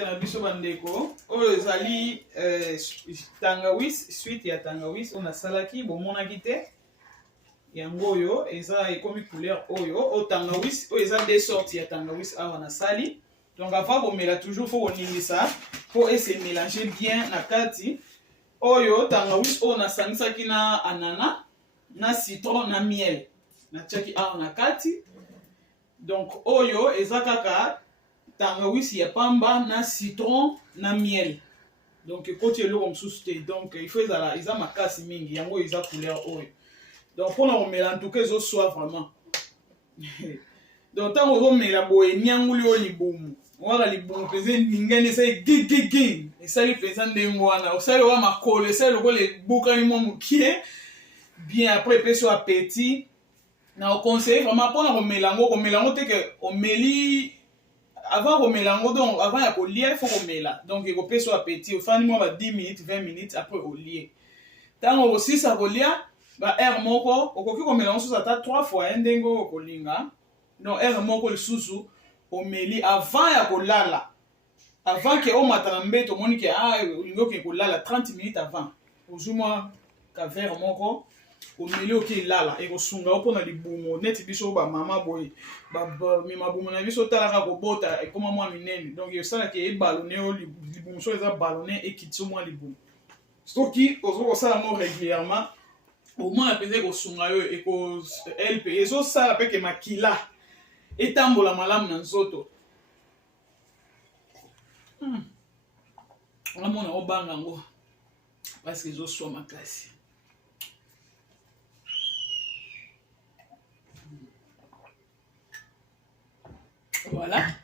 te na biso bandeko oyo ezali tangawis suite ya tangawis on asalaki bomonaki te yango oyo eza ekomi couleur oyo o tangawis oyo eza deux sortes ya tangawis awa na sali donc avant komela toujours faut koningisa pour essayer mélanger bien na kati oyo tangawis oyo nasangisaki na anana na citron na miel natiaki awa na kati donc oyo eza kaka tangawis ya pamba na citron na miel donc ekoti eloko mosusu te donc il faut eza makasi mingi yango eza couleur oyo donc mpona komela ntuka ezoswa vraiment donc ntango ozomela boye nianguli oyo libumu wala libumu mpenza ningani esali gigigi esali mpenza ndenge wana osali oya makolo esali lokola ebukani mwa mokie bien après epesi o appétit na oconseille vraiment mpona komela yango te ke omeli avant komela yango donc avant ya kolia il faut komela donc ekopesi o appétit ofandi mwa ba 10 minutes 20 minutes après olie ntango okosisa kolia ba heure moko okoki komela yango susu ata 3 fois ndenge okolinga donc heure moko lisusu omeli avant ya kolala avant ke omata na mbeto omoni ke olingi okende kolala 30 minutes avant ozwi mwa ka verre moko omeli oke elala ekosunga o mpona libumu neti biso bamama boye mabumu na biso otalaka kobota ekoma mwa minene donc esalaka ebalone o libumu so eza balone ekitisi mwa libumu soki ozo kosala yango régulièrement omona mpenza ekosunga yo ekohelpe ezosala mpe ke makila etambola malamu na nzoto amona obanga yango parce que ezoswa makasi voilà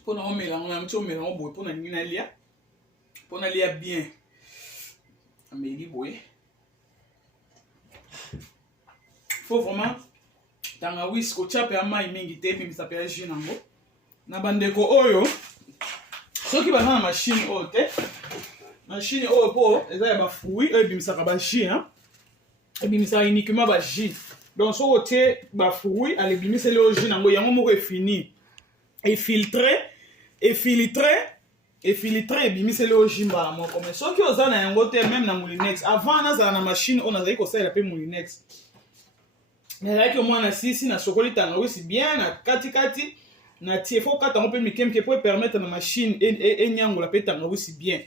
mpona omela yango namiti omela yango boye mpona ningi nalia mpona lia bien ameli boye faut vraiment tangawis kotia mpe ya mai mingi te ebimisa mpe ya jus nango na bandeko oyo soki baza na mashine oyo te mashine oyo mpo eza ya bafruit oyo ebimisaka bajus ebimisaka uniquement bajus donc soki otie bafruit alebimiseli oyo jus nango yango moko efini efiltre ebimiseli oyo jus mbala moko mais soki oza na yango te même na moulinex avant nazala na mashine oyo nazali kosalela mpe moulinex nazalaki omwana sisi na sokoli tangawisi bien na katikati na tie fo kata yango mpe mikemike po epermettre na machine enyangola mpe tangawisi bien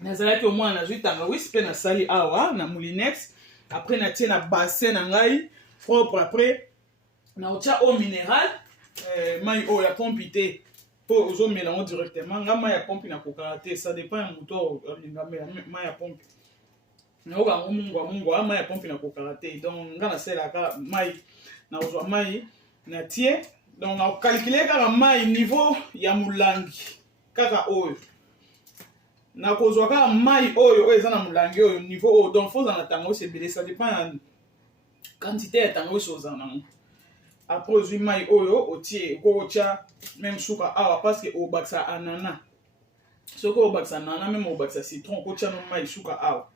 nazalaki omwana nazwi tangawisi mpe nasali awa na moulinex après natie na bassin na ngai propre après na otia eau minérale mai oyo ya pompi te po ozomela yango directement nga mai ya pompi nakokaka te ça dépend ya moto olinga mai ya pompi nayoka yango mungwa mai ya pompi nakokaka te donc nga nasalelaka mai nakozwa mai natie donc nakokalkule kaka mai niveau ya molangi kaka oyo nakozwa kaka mai oyo eza na molangi oyo niveau oyo donc faut ozala na tangawisi ebele ça dépend ya quantité ya tangawisi ozala nango après ozwi mai oyo otie okokotia même suka awa parce que obakisa anana soki obakisa anana même obakisa citron okotia no mai suka awa